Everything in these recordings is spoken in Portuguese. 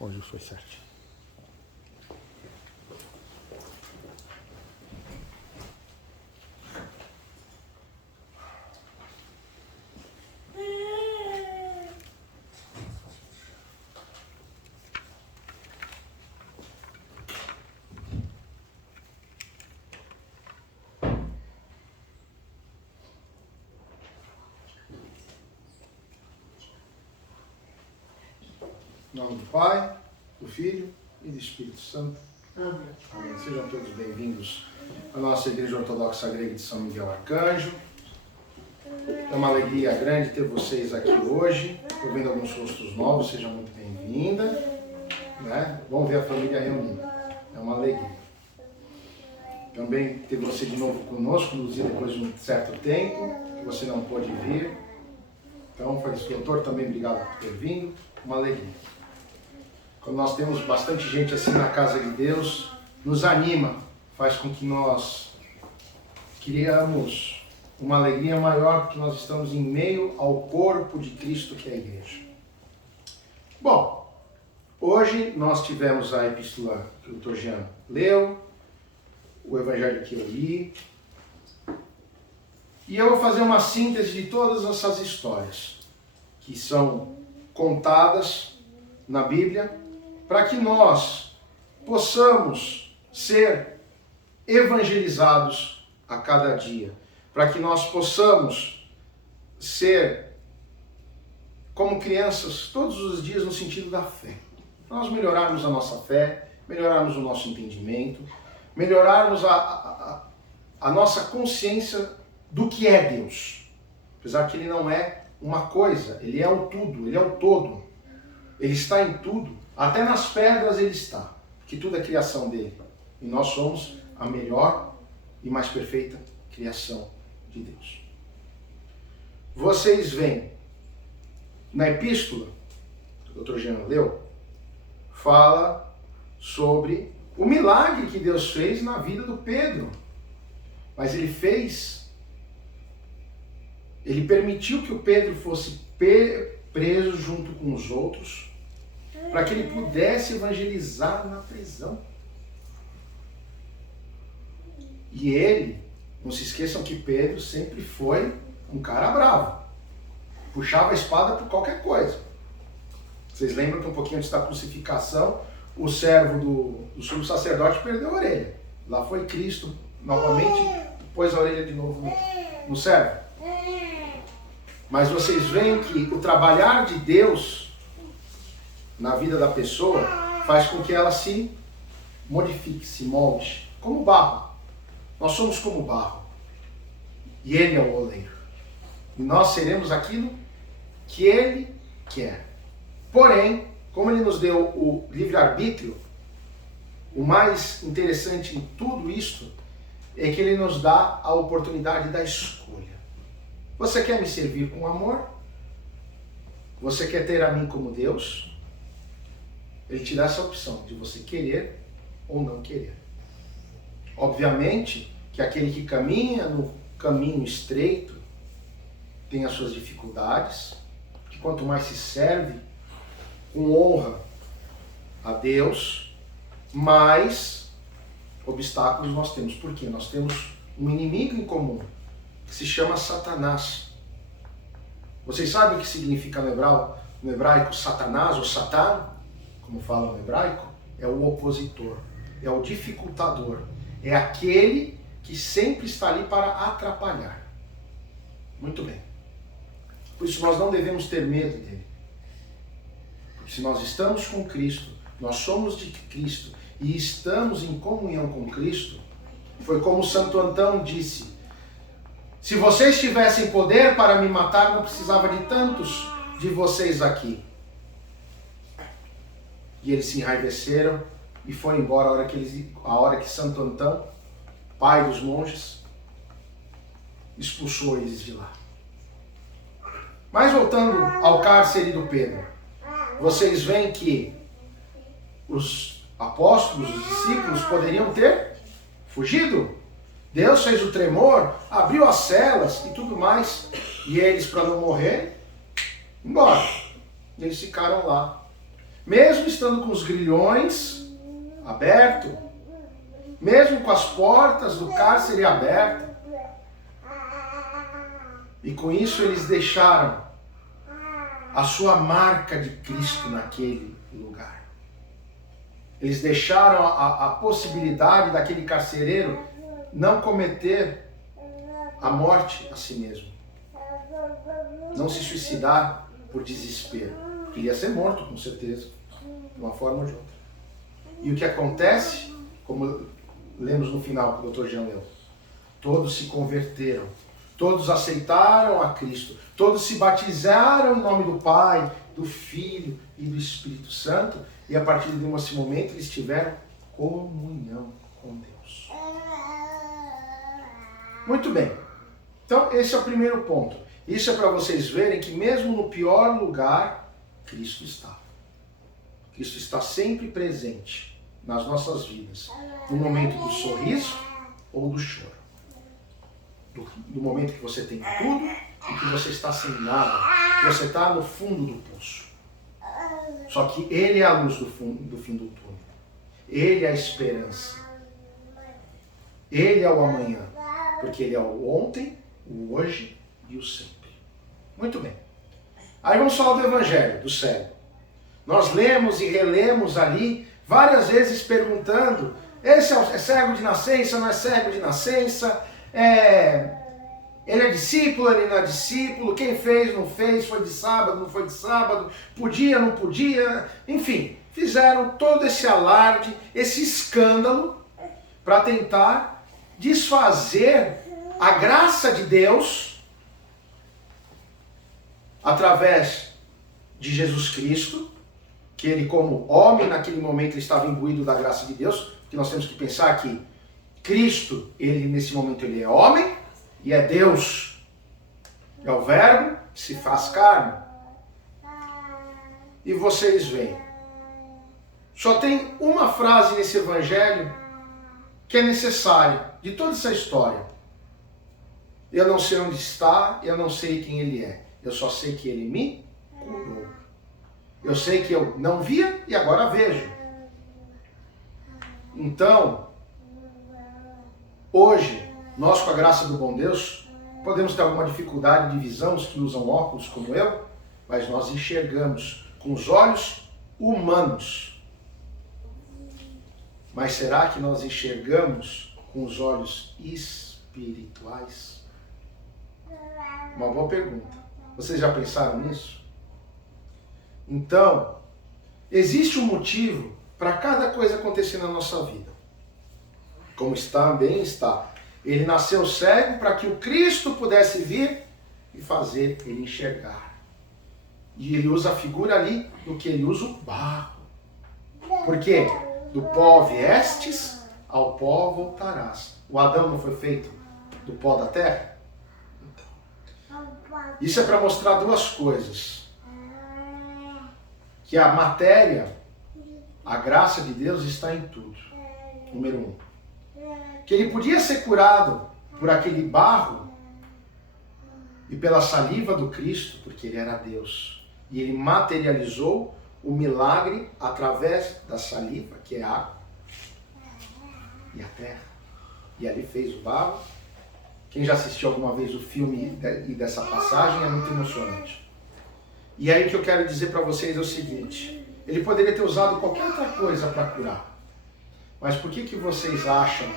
Hoje foi certinho. Em nome do Pai, do Filho e do Espírito Santo. Amém. Amém. Sejam todos bem-vindos à nossa Igreja Ortodoxa Grega de São Miguel Arcanjo. É uma alegria grande ter vocês aqui hoje. Estou vendo alguns rostos novos, sejam muito bem-vindas. Né? Vamos ver a família reunida. É uma alegria. Também ter você de novo conosco, Luzia, depois de um certo tempo, que você não pôde vir. Então, doutor, também obrigado por ter vindo. Uma alegria. Quando nós temos bastante gente assim na casa de Deus, nos anima, faz com que nós criamos uma alegria maior, porque nós estamos em meio ao corpo de Cristo, que é a igreja. Bom, hoje nós tivemos a epístola que o Dr. Jean leu, o evangelho que eu li, e eu vou fazer uma síntese de todas essas histórias que são contadas na Bíblia, para que nós possamos ser evangelizados a cada dia, para que nós possamos ser como crianças todos os dias no sentido da fé. Para nós melhorarmos a nossa fé, melhorarmos o nosso entendimento, melhorarmos a nossa consciência do que é Deus. Apesar que Ele não é uma coisa, Ele é o tudo, Ele é o todo. Ele está em tudo, até nas pedras Ele está, que tudo é criação dele. E nós somos a melhor e mais perfeita criação de Deus. Vocês veem, na epístola, que o Dr. Jean leu, fala sobre o milagre que Deus fez na vida do Pedro. Mas Ele permitiu que o Pedro fosse preso junto com os outros, para que ele pudesse evangelizar na prisão. E ele, não se esqueçam que Pedro sempre foi um cara bravo. Puxava a espada por qualquer coisa. Vocês lembram que um pouquinho antes da crucificação, o servo do sumo sacerdote perdeu a orelha. Lá foi Cristo, novamente, pôs a orelha de novo no servo. Mas vocês veem que o trabalhar de Deus na vida da pessoa faz com que ela se modifique, se molde, como barro. Nós somos como barro. E Ele é o oleiro. E nós seremos aquilo que Ele quer. Porém, como Ele nos deu o livre-arbítrio, o mais interessante em tudo isto é que Ele nos dá a oportunidade da escolha. Você quer me servir com amor? Você quer ter a mim como Deus? Ele te dá essa opção de você querer ou não querer. Obviamente que aquele que caminha no caminho estreito tem as suas dificuldades, que quanto mais se serve com honra a Deus, mais obstáculos nós temos. Por quê? Nós temos um inimigo em comum, que se chama Satanás. Vocês sabem o que significa no hebraico Satanás ou Satã, como fala no hebraico? É o opositor, é o dificultador, é aquele que sempre está ali para atrapalhar. Muito bem. Por isso nós não devemos ter medo dele. Porque se nós estamos com Cristo, nós somos de Cristo e estamos em comunhão com Cristo, foi como Santo Antão disse: se vocês tivessem poder para me matar, não precisava de tantos de vocês aqui. E eles se enraiveceram e foram embora a hora que Santo Antão, pai dos monges, expulsou eles de lá. Mas voltando ao cárcere do Pedro, vocês veem que os apóstolos, os discípulos poderiam ter fugido. Deus fez o tremor, abriu as celas e tudo mais, e eles, para não morrer, embora. Eles ficaram lá. mesmo estando com os grilhões abertos, mesmo com as portas do cárcere abertas. E com isso eles deixaram a sua marca de Cristo naquele lugar. Eles deixaram a possibilidade daquele carcereiro não cometer a morte a si mesmo. Não se suicidar por desespero. Porque ia ser morto, com certeza, de uma forma ou de outra. E o que acontece, como lemos no final que o Dr. Jean leu, todos se converteram, todos aceitaram a Cristo, todos se batizaram em nome do Pai, do Filho e do Espírito Santo, e a partir desse momento eles tiveram comunhão com Deus. Muito bem. Então esse é o primeiro ponto. Isso é para vocês verem que mesmo no pior lugar, Cristo está. Cristo está sempre presente nas nossas vidas, no momento do sorriso ou do choro. Do momento que você tem tudo e que você está sem nada, que você está no fundo do poço. Só que Ele é a luz do fim do túnel. Ele é a esperança. Ele é o amanhã. Porque Ele é o ontem, o hoje e o sempre. Muito bem. Aí vamos falar do Evangelho, do cego. Nós lemos e relemos ali várias vezes perguntando: esse é cego de nascença, não é cego de nascença? Ele é discípulo, ele não é discípulo? Quem fez, não fez? Foi de sábado, não foi de sábado? Podia, não podia? Enfim, fizeram todo esse alarde, esse escândalo para tentar desfazer a graça de Deus através de Jesus Cristo, que ele como homem naquele momento estava imbuído da graça de Deus, porque nós temos que pensar que Cristo, ele nesse momento ele é homem e é Deus, é o Verbo que se faz carne. E vocês veem, só tem uma frase nesse evangelho que é necessária de toda essa história. Eu não sei onde está, eu não sei quem ele é, eu só sei que ele me curou. Eu sei que eu não via e agora vejo. Então, hoje, nós com a graça do bom Deus, podemos ter alguma dificuldade de visão, os que usam óculos como eu, mas nós enxergamos com os olhos humanos. Mas será que nós enxergamos com os olhos espirituais? Uma boa pergunta. Vocês já pensaram nisso? Então, existe um motivo para cada coisa acontecer na nossa vida. Como também está. Ele nasceu cego para que o Cristo pudesse vir e fazer ele enxergar. E ele usa a figura ali do que ele usa o barro. Por quê? Do pó viestes, ao pó voltarás. O Adão não foi feito do pó da terra? Então, isso é para mostrar duas coisas. Que a matéria, a graça de Deus está em tudo. Número 1. Que ele podia ser curado por aquele barro e pela saliva do Cristo, porque ele era Deus. E ele materializou o milagre através da saliva, que é a água e a terra. E ali fez o barro. Quem já assistiu alguma vez o filme dessa passagem é muito emocionante. E aí o que eu quero dizer para vocês é o seguinte: ele poderia ter usado qualquer outra coisa para curar. Mas por que vocês acham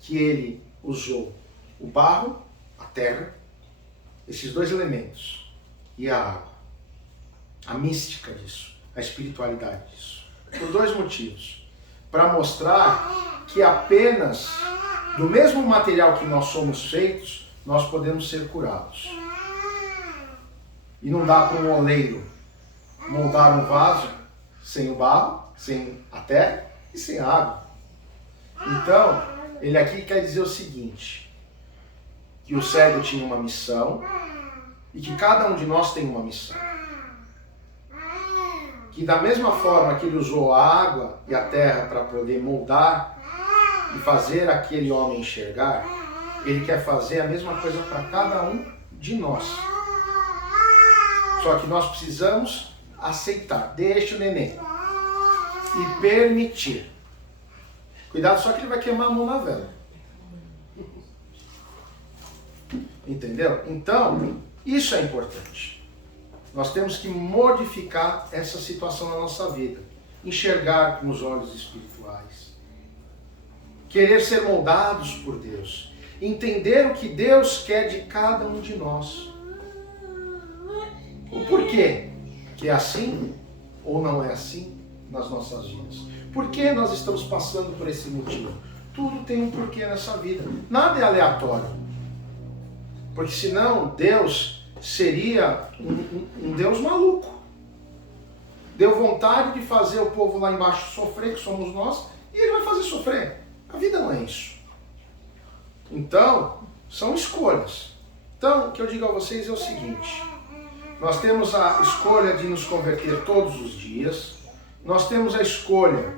que ele usou o barro, a terra, esses dois elementos, e a água? A mística disso, a espiritualidade disso. Por dois motivos. Para mostrar que apenas do mesmo material que nós somos feitos, nós podemos ser curados. E não dá para um oleiro moldar um vaso sem o barro, sem a terra e sem a água. Então, ele aqui quer dizer o seguinte: que o cego tinha uma missão e que cada um de nós tem uma missão. Que da mesma forma que ele usou a água e a terra para poder moldar e fazer aquele homem enxergar, ele quer fazer a mesma coisa para cada um de nós. Só que nós precisamos aceitar. Deixa o neném. E permitir. Cuidado só que ele vai queimar a mão na vela. Entendeu? Então, isso é importante. Nós temos que modificar essa situação na nossa vida. Enxergar com os olhos espirituais. Querer ser moldados por Deus. Entender o que Deus quer de cada um de nós. O porquê que é assim ou não é assim nas nossas vidas. Por que nós estamos passando por esse motivo? Tudo tem um porquê nessa vida. Nada é aleatório. Porque senão Deus seria um Deus maluco. Deu vontade de fazer o povo lá embaixo sofrer, que somos nós, e ele vai fazer sofrer. A vida não é isso. Então, são escolhas. Então, o que eu digo a vocês é o seguinte. Nós temos a escolha de nos converter todos os dias. Nós temos a escolha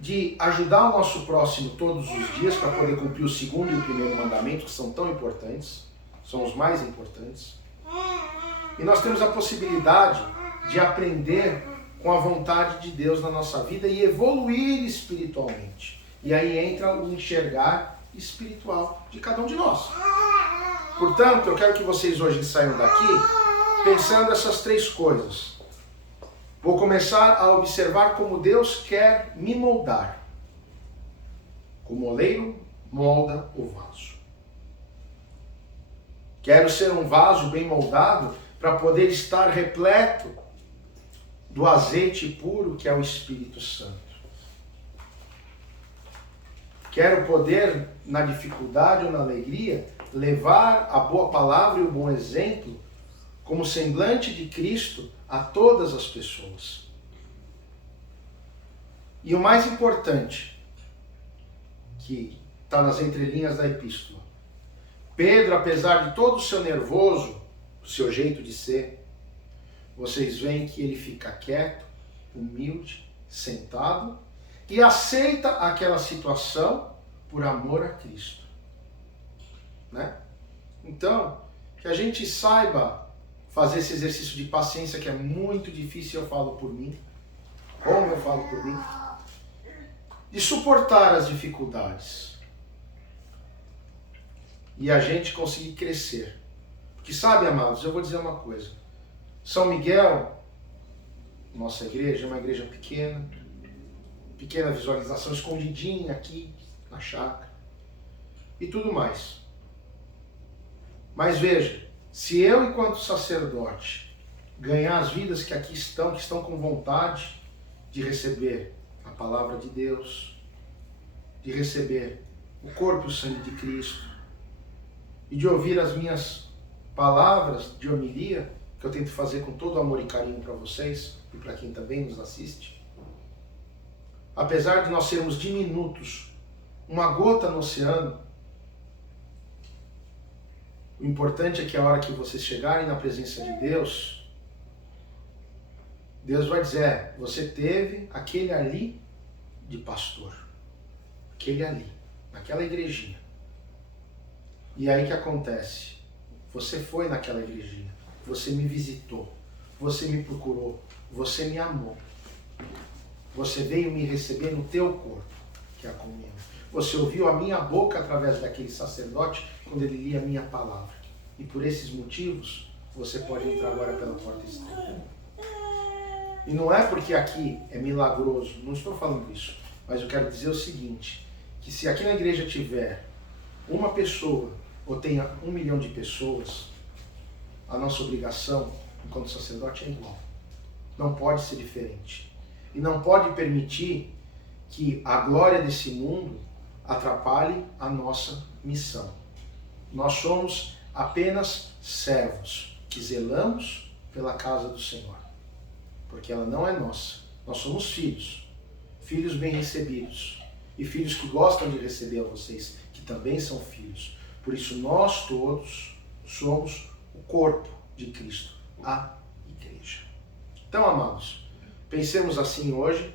de ajudar o nosso próximo todos os dias para poder cumprir o segundo e o primeiro mandamento, que são tão importantes. São os mais importantes. E nós temos a possibilidade de aprender com a vontade de Deus na nossa vida e evoluir espiritualmente. E aí entra o enxergar espiritual de cada um de nós. Portanto, eu quero que vocês hoje saiam daqui pensando essas três coisas. Vou começar a observar como Deus quer me moldar. Como o oleiro molda o vaso. Quero ser um vaso bem moldado para poder estar repleto do azeite puro que é o Espírito Santo. Quero poder, na dificuldade ou na alegria, levar a boa palavra e o bom exemplo como semblante de Cristo a todas as pessoas. E o mais importante, que está nas entrelinhas da epístola, Pedro, apesar de todo o seu nervoso, o seu jeito de ser, vocês veem que ele fica quieto, humilde, sentado, e aceita aquela situação por amor a Cristo. Né? Então, que a gente saiba fazer esse exercício de paciência, que é muito difícil, eu falo por mim, como eu falo por mim, de suportar as dificuldades. E a gente conseguir crescer. Porque sabe, amados, eu vou dizer uma coisa. São Miguel, nossa igreja, é uma igreja pequena visualização, escondidinha aqui na chácara e tudo mais. Mas veja, se eu, enquanto sacerdote, ganhar as vidas que aqui estão, que estão com vontade de receber a palavra de Deus, de receber o corpo e o sangue de Cristo, e de ouvir as minhas palavras de homilia, que eu tento fazer com todo amor e carinho para vocês, e para quem também nos assiste, apesar de nós sermos diminutos, uma gota no oceano, o importante é que a hora que vocês chegarem na presença de Deus, Deus vai dizer, você teve aquele ali de pastor, aquele ali, naquela igrejinha. E aí que acontece? Você foi naquela igrejinha, você me visitou, você me procurou, você me amou. Você veio me receber no teu corpo, que é a comunhão. Você ouviu a minha boca através daquele sacerdote quando ele lia a minha palavra. E por esses motivos, você pode entrar agora pela porta estreita. E não é porque aqui é milagroso, não estou falando isso, mas eu quero dizer o seguinte, que se aqui na igreja tiver uma pessoa, ou tenha 1 milhão de pessoas, a nossa obrigação, enquanto sacerdote, é igual. Não pode ser diferente. E não pode permitir que a glória desse mundo atrapalhe a nossa missão. Nós somos apenas servos que zelamos pela casa do Senhor. Porque ela não é nossa. Nós somos filhos. Filhos bem recebidos. E filhos que gostam de receber a vocês, que também são filhos. Por isso nós todos somos o corpo de Cristo, a igreja. Então, amados, pensemos assim hoje,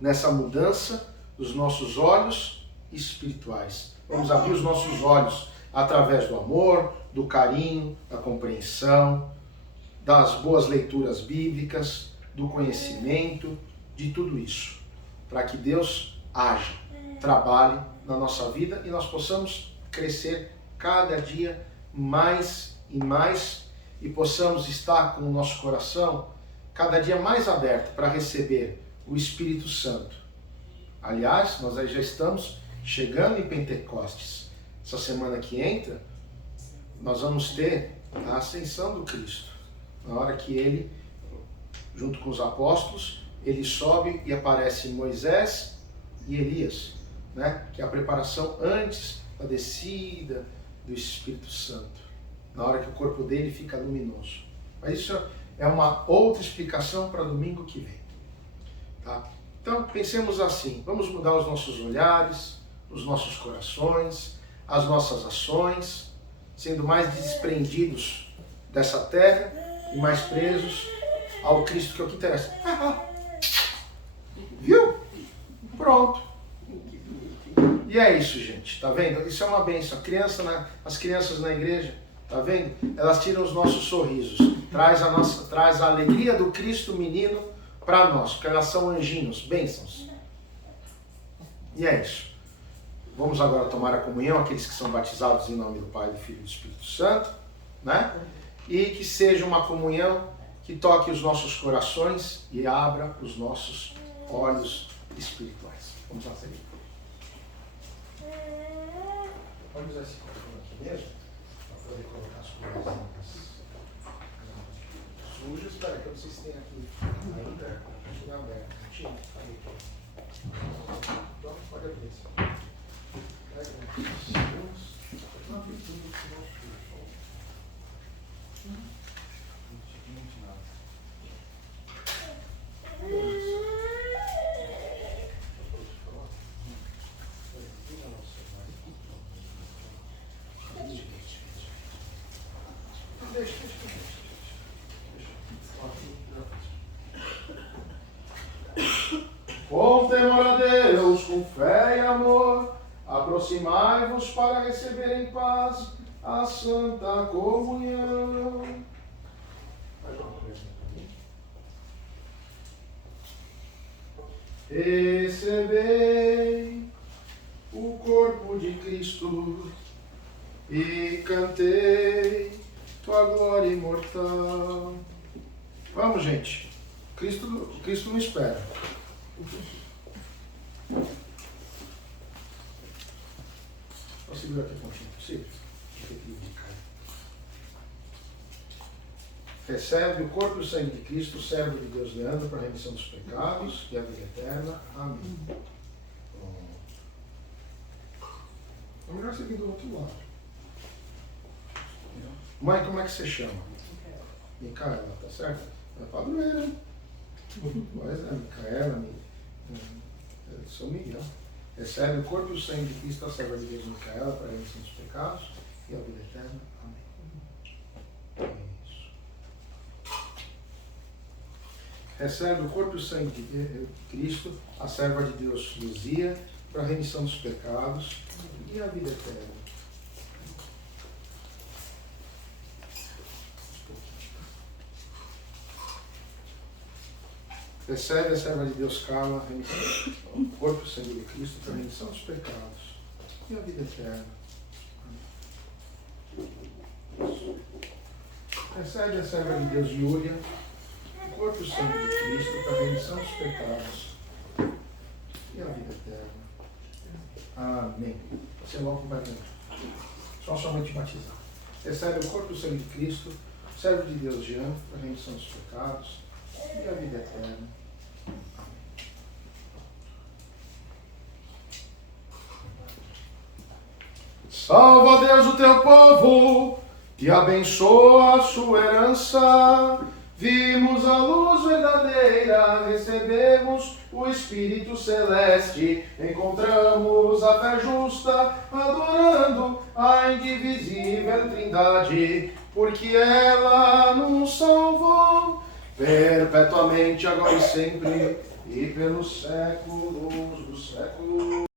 nessa mudança dos nossos olhos espirituais. Vamos abrir os nossos olhos através do amor, do carinho, da compreensão, das boas leituras bíblicas, do conhecimento, de tudo isso, para que Deus haja, trabalhe na nossa vida e nós possamos crescer cada dia mais e mais e possamos estar com o nosso coração cada dia mais aberto para receber o Espírito Santo. Aliás, nós aí já estamos chegando em Pentecostes. Essa semana que entra, nós vamos ter a ascensão do Cristo. Na hora que ele, junto com os apóstolos, ele sobe e aparece Moisés e Elias, né? Que é a preparação antes da descida do Espírito Santo. Na hora que o corpo dele fica luminoso. Mas isso é uma outra explicação para domingo que vem. Tá? Então, pensemos assim, vamos mudar os nossos olhares, os nossos corações, as nossas ações, sendo mais desprendidos dessa terra e mais presos ao Cristo, que é o que interessa. Viu? Pronto. E é isso, gente. Tá vendo? Isso é uma bênção. As crianças na igreja, tá vendo? Elas tiram os nossos sorrisos. Traz a alegria do Cristo menino para nós, porque elas são anjinhos, bênçãos. E é isso. Vamos agora tomar a comunhão, aqueles que são batizados em nome do Pai, do Filho e do Espírito Santo, né? E que seja uma comunhão que toque os nossos corações e abra os nossos olhos espirituais. Vamos lá, seguir. Pode usar esse microfone aqui mesmo, para poder colocar as coisas sujas. Espera, que eu não sei se tem aqui ainda, aqui na aberta. Tinha, aí. Então, pode abrir esse. Pega uns não abrir tudo que não suja. Com temor a Deus, com fé e amor, aproximai-vos para receber em paz a Santa Comunhão. Faz uma coisa para mim. Recebei o corpo de Cristo e cantei tua glória imortal. Vamos, gente. Cristo não espera. Vou segurar aqui um pouquinho, possível? Recebe o corpo e o sangue de Cristo, servo de Deus Leandro, para a remissão dos pecados e a vida eterna. Amém. É melhor você vir do outro lado. Mãe, como é que você chama? Micaela, tá certo? É padroeira. Pois é, Micaela, eu sou Miguel. Recebe o corpo e o sangue de Cristo, a serva de Deus Micaela, para a remissão dos pecados e a vida eterna. Amém. Isso. Recebe o corpo e o sangue de Cristo, a serva de Deus Luzia, para a remissão dos pecados e a vida eterna. Recebe a serva de Deus Carla, o corpo e o sangue de Cristo para a remissão dos pecados e a vida eterna. Recebe a serva de Deus Júlia, o corpo e o sangue de Cristo para a remissão dos pecados e a vida eterna. Amém. Você logo vai lembrar. Só somente batizar. Recebe o corpo e o sangue de Cristo, servo de Deus Jean para a remissão dos pecados e a vida eterna. Salva, Deus, o teu povo, e abençoa a sua herança. Vimos a luz verdadeira, recebemos o Espírito Celeste, encontramos a fé justa, adorando a indivisível Trindade, porque ela nos salvou perpetuamente, agora e sempre, e pelos séculos dos séculos.